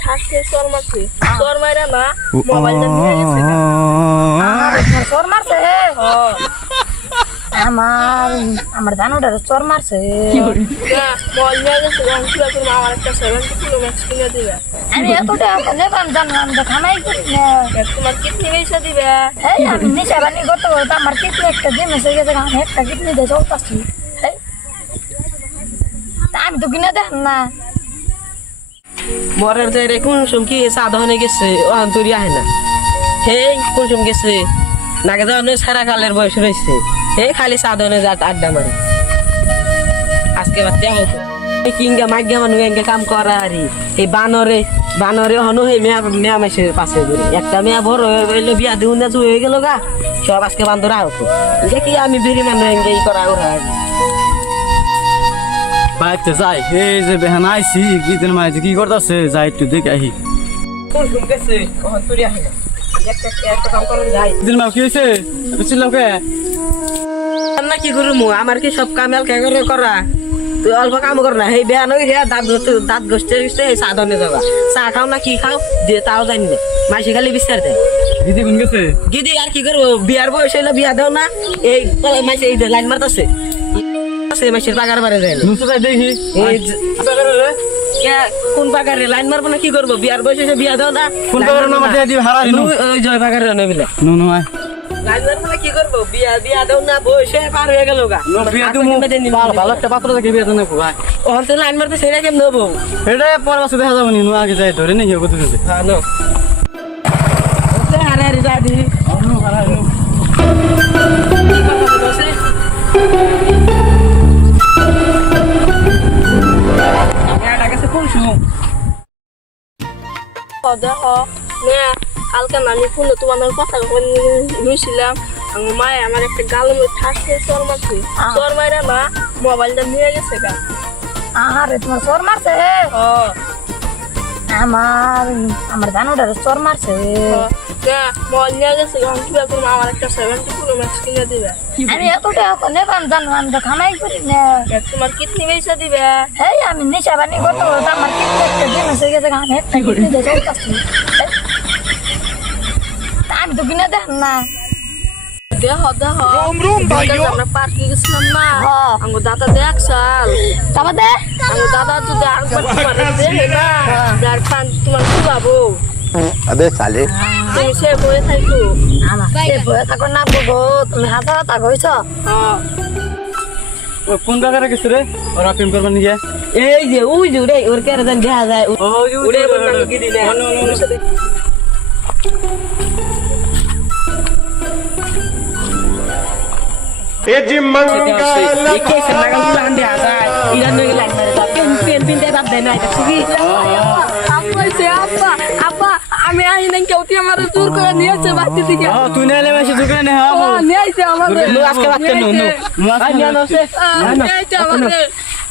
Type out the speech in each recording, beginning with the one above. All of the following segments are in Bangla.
ঠাসকে চোর মারছে চোর মাইরা না মোবাইলটা নিয়ে গেছে চোর মারছে আমার জানোটা চোর মারছে মোবাইল নিয়ে গেছে আমার একটা 70 কিলো ম্যাক্স কিনে দিবে আমি এত টাকা নেবাম জানলাম তো খামাই করি না তোমার কিডনি পয়সা দিবে এই আমি নিশা বানি করতে করতে আমার কিডনি একটা জিনিস হয়ে গেছে আমি একটা কিডনি দিয়ে চলতেছি আমি তো কিনে দেন না মরের যে রে কোন সম কি সাধনে গেছে ও আন্তরি আহে না হেই কোন সম গেছে নাকে তো অনেক সারা কালের বয়স রয়েছে হে খালি সাধনে যা আড্ডা মারে আজকে বাচ্চা হতো কিংগা মাইগা মানুষ এঙ্গে কাম করা আরি এই বানরে হনো হে মেয়া মাসের পাশে ধরে একটা মেয়া বড় হইলো বিয়া দিউন না হয়ে গেল গা সব আজকে বান্দরা হতো দেখি আমি বেরি মানুষ এঙ্গে করা ওরা বাইতে যাই এই যে বেহান আইছি গিদিন মাইছে কি করতেছে যাই একটু দেখে আহি কোন সম গেছে ও আন্তরি আহে না একটা কাম করেন যাই গিদিন মা কি হয়েছে বুঝছিলাম কে না কি করবো আমার কি সব কাম এলকা করে করা তুই অল্প কাম কর না এই বেয়া নই রে দাঁত গসতে গসতে এই সাধনে যাবা চা খাও না কি খাও যে তাও জানি না মাসি খালি বিচার দেয় গিদি কোন গেছে গিদি আর কি করবো বিয়ার বয়স হইলে বিয়া দাও না এই মাসে এই লাইন মারতেছে মাসের পাগার বারে যায় না নুসু যাই দেখি এই কে কোন পাগারে লাইন মারবো না কি করবো বিয়ার বয়স হইলে বিয়া দাও না কোন পাগার নাম দিয়ে দিবি হারা দিনু ওই জয় পাগারে নবিলে নো নো আয় লাইন মারবো না কি করবো বিয়া দাও না বয়সে পার হয়ে গেল গা বিয়া দিমু ভালো একটা পাত্র দেখে বিয়া দেন ভাই ওখান থেকে লাইন মারতে সেটা কেমন নেবো এটা পরে বছর দেখা যাবে নি নো আগে যাই ধরে নেই কত দিতে হ্যাঁ নো হারে হারে যা দি নো হারা নো কালকে আমি ফোনে তোমার কথা নিয়েছিলাম আমার মায়ে আমার একটা গালের মধ্যে ঠাসকে চোর মারছে চোর মাইরা না মোবাইলটা নিয়ে গেছে গা আরে তোমার চোর মারছে আমার জানোটা চোর মারছে মোবাইল নিয়ে গেছে আমার একটা 70 কিলো ম্যাক্স কিনে দিবে আমি এত টাকা নেবাম জানলাম আমি তো খামাই করি না তোমার কিডনি পয়সা দিবে এই আমি নিশা বানি করতে করতে আমার কিডনি একটা জিনিস হয়ে গেছে আমি একটা কিডনি দিয়ে চলতেছি আমি তো কিনে দেন না আমরা পার্কে গেছিলাম না আমার দাদা দেখ সাল তারপর দে আমার দাদা যদি আরেকবার তোমার দেখে না যার খান তোমার খুলাবো अबे साले তুমি সে বয়ে থাকো সে ভয়ে থাকো না বগো তুমি হাতা হাতা কইছ ও কোন জায়গায় গেছে রে ওরা প্রেম করবার নিয়ে এই যে ওই যে রে ওর কেরে জান দেখা যায় ও উড়ে বলতে কি দিলে ए जी मंगल একে সে লাগাল প্ল্যান দেয়া যায় ইরান নই লাইন মারে দাও পেন দে বাদ দেয় না এটা কি আব্বা আমি আই নাই কেউ আমার দূর করে নিয়েছে বাড়ি থেকে ও তুই নেলে মেসে ঢুকে নে হ্যাঁ ও নিয়েছে আমাদের লো আজকে বাদ কেন নো আই নিয়া নছে নিয়েছে আমাদের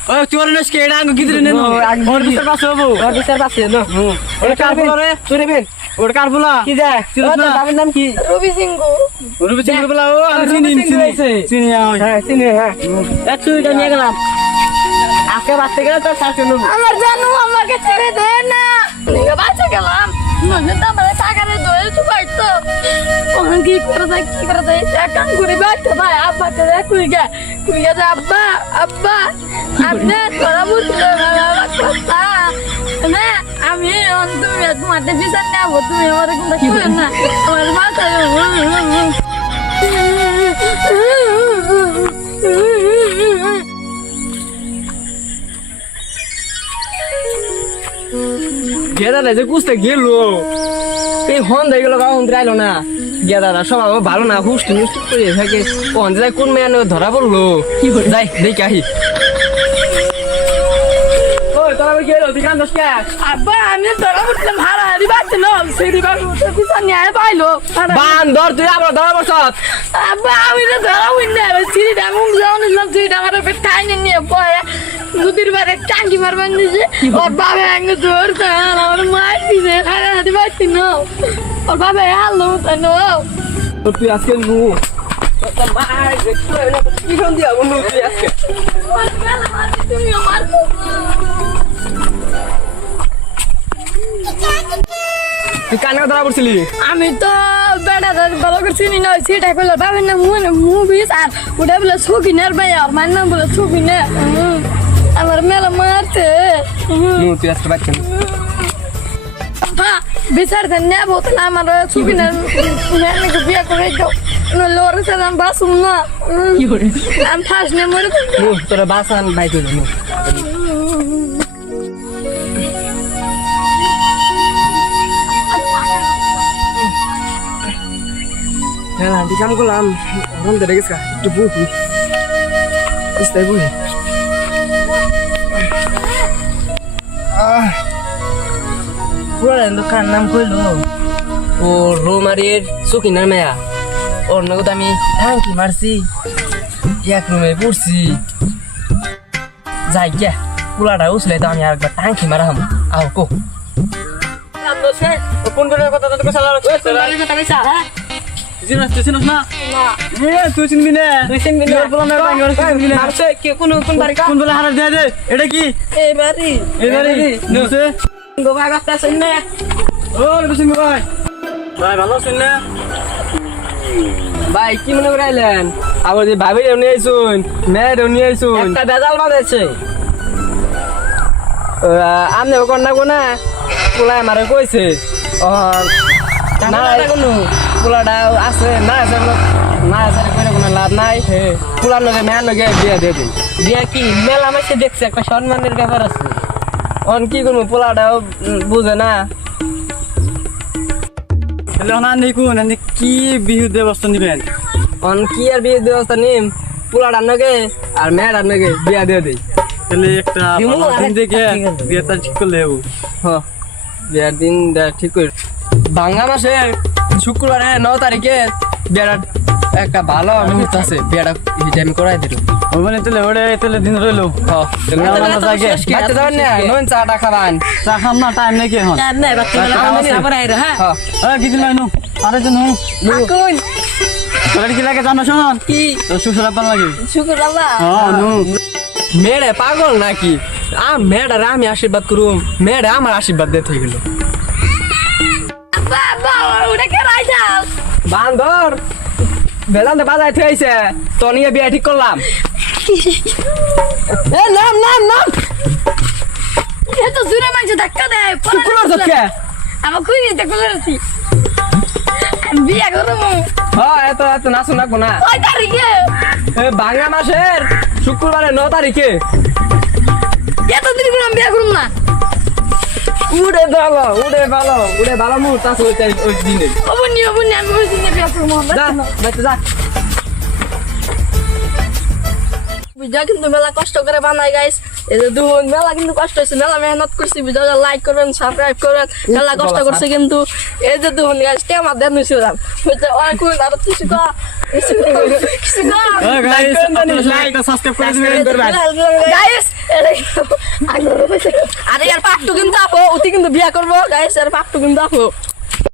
ও তোর নস কে ডাঙ্গ গিদরে নে নো ওর বিচার পাস হবো ওর বিচার পাচ্ছে নো ওর কার বলা রে তুই বেন ওর কার বলা কি যায় চিনিস না? বাবার নাম কি রবি সিংহ ওর বিচার বলা ও আমি চিনি চিনি হ্যাঁ চিনি হ্যাঁ একটু এটা নিয়ে গেলাম আজকে বাদ থেকে তো শাসন নেব আমার জানো আমাকে ছেড়ে দে না নিয়ে বাঁচে গেলাম মনে তো আমার টাকারে দোয়ে চুপাইতো ওখান কি করে যায় কাম করে বাইতে ভাই আব্বা কে কুই গে যে আব্বা আপনি তোরা বুঝতে কথা না আমি তুমি তোমাদের বিচার নেবো তুমি আমার কোনো করে না আমার মাথা গেদা না যে কুস্তে গেল এই হন দেই গেল গাও হন্দ্রাইল না গেদা সব আমার ভালো না হুস্ট মুস্ট করে থাকে কোন যায় কোন মেয়ে ধরা পড়লো কি করে যাই দেখি আহি ও তোরা কি হলো তুই কান্দস কে আব্বা আমি তোরা বুঝলাম ভাড়া হারি বাচ্চা না সেরি বাবু বিচার নিয়ে পাইলো বান্দর তুই আবার ধরা পড়ছত আব্বা আমি তো ধরা উইনা সিঁড়ি ডাঙুম যাও নিলাম সিঁড়ি ডাঙারে পেট টাইনে নিয়ে পড়ে নদীর বারে টাঙ্গি মারবার নিছে ওর বাবা আগে ধরতে আমার মার দিছে ভাড়া হারি বাচ্চা না ওর বাবা হালো তানো তুই আজকে নু মার দেখছো কি কোন দিয়া বন্ধু তুই আজকে তুমি আমার তুই কানে ধরা পড়ছিলি আমি তো বেটা ভালো করে চিনি না সেটা করলে বাবার নাম মুভিস আর ওটা বলে ছবিনের ভাই আর মায়ের নাম বলে ছবিনে আমার মেলা মারতে তুই আসতে পারছিস হ্যাঁ বিচার নেবো তাহলে আমার ছবিনের মেয়েকে বিয়ে করে দাও লোরে সাথে আমি বাসুম না আমি ফার্স্ট নিয়ে মরে তোরা বাসান ভাই তুই হ্যাঁ আন্টি কাম করলাম রুম ধরে গেছে একটু বুঝি বুঝতে বুঝি পুরা দোকান নাম কইলো ও রোমারির সুকিনার মেয়া ওর নগদ আমি টাঙ্কি মারছি এক রুমে পড়ছি যাই গিয়া কুলাটা উছলে তো আমি আরেকবার টাঙ্কি মারাম আও কো কোন কোন কথা তো কথা চিনস না তুই চিনবি না কোন বলে হারা দেয়া দে এটা কি এবারে নুসে গোবা গাছটা শুননে ও রবিসিং ভাই ভাই ভালো আছেন না ভাই কি মনে করে আইলেন আবার যে ভাবি নিয়ে আইসুন মেয়েরও নিয়ে আইসুন একটা বেজাল বাঁধেছে আপনি ওখান না কোনা পোলা আমারে কইছে না কোনো পোলাটা আছে না আছে না আছে করে কোনো লাভ নাই পোলার লগে মেয়ের লগে বিয়ে দিয়ে দিন বিয়া কি মেলা মাসে দেখছে একটা সম্মানের ব্যাপার আছে অন কি করবো পোলাটাও বুঝে না কি বিহুর ব্যবস্থা নিবেন অন কি আর বিয়ে ব্যবস্থা নিম পোলাটার লগে আর মেয়েটার লগে বিয়ে দিয়ে দিই তাহলে একটা দিমু, ভালো দিন আরেকটা দেখে ঠিক আছে। বিয়েটা ঠিক করলে যাবো বিয়ার দিন ঠিক করে বাংলা মাসের শুক্রবারে 9 তারিখে বিয়ার একটা ভালো মুহূর্ত আছে বিয়াটা এই টাইম করাই দিল মানে তাহলে ওরে তাহলে দিন রইলো তাহলে আমরা জায়গায় বাচ্চা যাবেন না নুন চাটা খাবান চা খাম না টাইম নাকি এখন না না বাচ্চা আবার আইরা হ্যাঁ কি দিন লাইনু আরে জন কোন তোর কি লাগে জানো শোন কি তোর শ্বশুর আব্বা লাগে শুকুর আল্লাহ হ্যাঁ নু মেয়েরে পাগল নাকি মেয়েটারে আমি আশীর্বাদ করুম মেয়েরে আমার আশীর্বাদ দিতে গেল বাবা ওটা কে রাইজাল বান্দর বেদান্তে বাজায় থইছে তো নিয়ে বিয়ে ঠিক করলাম এ নাম নাম নাম এ তো জুরে মাঝে ধাক্কা দেয় শুক্রবার যাচ্ছে আমার খুঁজে দেখতে করেছি বিয়ে করবো হ্যাঁ এত এত নাচুন রাখবো না 6 তারিখে বাংলা মাসের শুক্রবারে 9 তারিখে এত দিন করে আমি বিয়ে করব না উড়ে ভালো মুহূর্ত আছে ওই দিনে অবনি আমি ওই দিনে বিয়ে করবো যা বাইতে যা ভিডিও কিন্তু মেলা কষ্ট করে বানাই গাইস এই যে দুজন মেলা কিন্তু কষ্ট হয়েছে মেলা মেহনত করছি ভিডিওটা লাইক করবেন সাবস্ক্রাইব করবেন মেলা কষ্ট করছে কিন্তু এই যে দুজন গাইস তে আমার দেন নিছিলাম বুঝতে অনেক কোন আর কিছু কা কিছু কা গাইস লাইকটা সাবস্ক্রাইব করে দিবেন গাইস আরে আর পাট্টু কিন্তু আপো অতি কিন্তু বিয়া করবো গাইস আর পাট্টু কিন্তু আপো